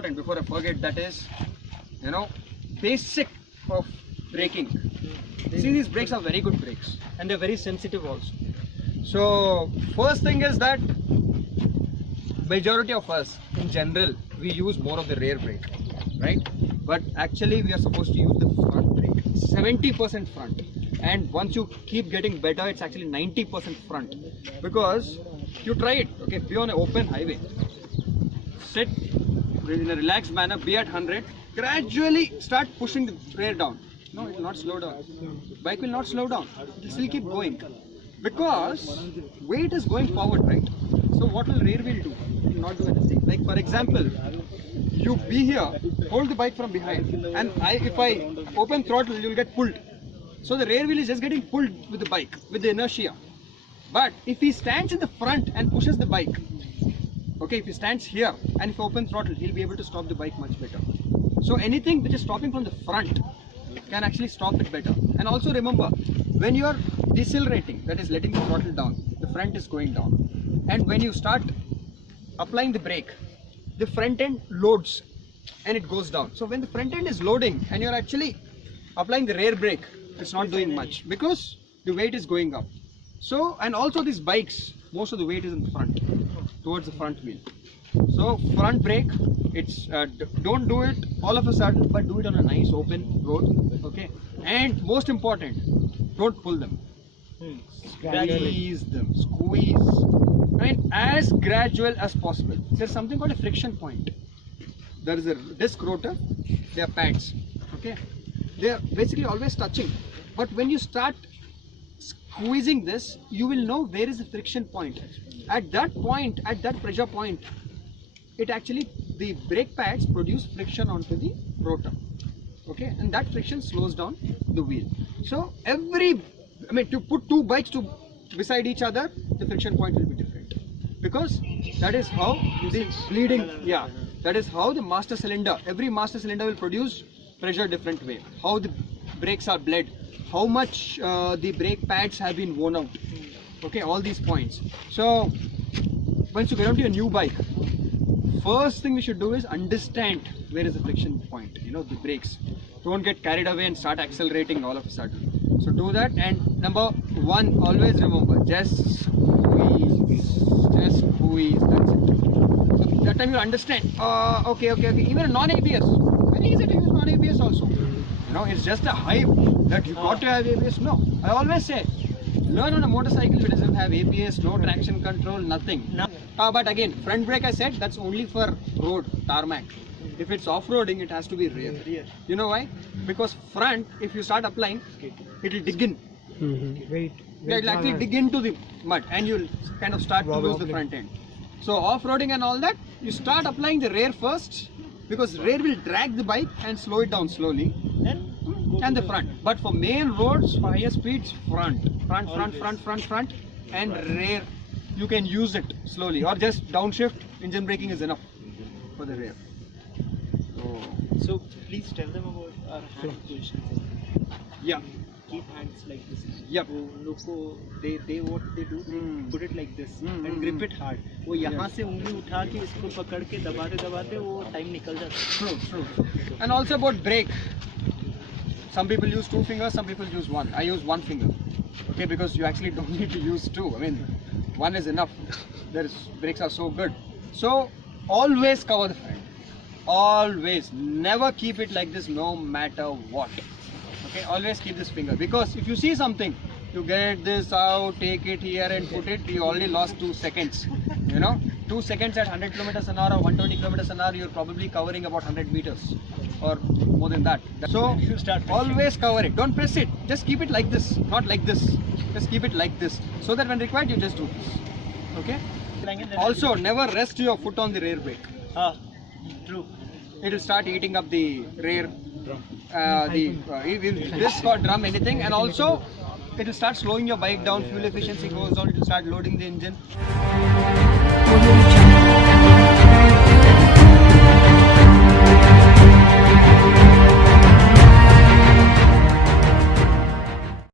important before I forget, that is, basic of braking. See, these brakes are very good brakes and they're very sensitive also. So first thing is that majority of us in general, we use more of the rear brake, right? But actually we are supposed to use the front brake, 70% front. And once you keep getting better, it's actually 90% front. Because you try it, okay, be on an open highway, sit in a relaxed manner, be at 100, gradually start pushing the rear down. No, it will not slow down. Bike will not slow down, it will still keep going. Because weight is going forward, right? So what will rear wheel do? It will not do anything. Like for example, you be here, hold the bike from behind, and if I open throttle, you will get pulled. So the rear wheel is just getting pulled with the bike, with the inertia. But if he stands in the front and pushes the bike, okay, if he stands here and if he opens throttle, he'll be able to stop the bike much better. So anything which is stopping from the front can actually stop it better. And also remember, when you are decelerating, that is letting the throttle down, the front is going down. And when you start applying the brake, the front end loads and it goes down. So when the front end is loading and you're actually applying the rear brake, it's not doing much because the weight is going up. So, and also these bikes, most of the weight is in the front, towards the front wheel. So front brake, it's don't do it all of a sudden, but do it on a nice open road, okay? And most important, don't pull them. Squeeze them, squeeze. I mean, as gradual as possible. There's something called a friction point. There is a disc rotor, they are pads, okay? They are basically always touching. But when you start squeezing this, you will know where is the friction point. At that point, at that pressure point, the brake pads produce friction onto the rotor, okay, and that friction slows down the wheel. So to put two bikes beside each other, the friction point will be different, because that is how the bleeding, that is how the master cylinder, every master cylinder will produce pressure different way, how the brakes are bled, how much the brake pads have been worn out, okay, all these points. So once you get onto a new bike, first thing we should do is understand where is the friction point, the brakes. Don't get carried away and start accelerating all of a sudden. So do that. And number one, always remember, just squeeze, that's it. So that time you understand, okay, even a non-ABS, very easy to use non-ABS also. It's just a hype that you got to have ABS. No, I always say, learn on a motorcycle which doesn't have ABS, no traction control, nothing. But again, front brake, I said, that's only for road, tarmac. If it's off-roading, it has to be rear. You know why? Because front, if you start applying, it will dig in. Wait. It will actually dig into the mud and you'll kind of start to lose the front end. So off-roading and all that, you start applying the rear first, because rear will drag the bike and slow it down slowly. And the front. But for main roads, for higher speeds, front, and rear, you can use it slowly, or just downshift. Engine braking is enough for the rear. So please tell them about our hand position. Yeah. Keep hands like this. Yep. They what they do, they put it like this and grip it hard. वो यहाँ से उंगली उठा के इसको पकड़ के दबाते वो टाइम निकल जाता है. True. And also about brake. Some people use 2 fingers, some people use 1. I use 1 finger. Okay, because you actually don't need to use 2. I mean, 1 is enough. Brakes are so good. So always cover the front. Always. Never keep it like this, no matter what. Okay, always keep this finger, because if you see something, you get this out, take it here and put it, you already lost 2 seconds. 2 seconds at 100 kilometers an hour or 120 kilometers an hour, you're probably covering about 100 meters or more than that. So always cover it. Don't press it. Just keep it like this, not like this. Just keep it like this, so that when required, you just do this. Okay. Also, never rest your foot on the rear brake. True. It will start eating up the rear, disc or drum, anything, and also it will start slowing your bike down. Fuel efficiency goes down. It will start loading the engine.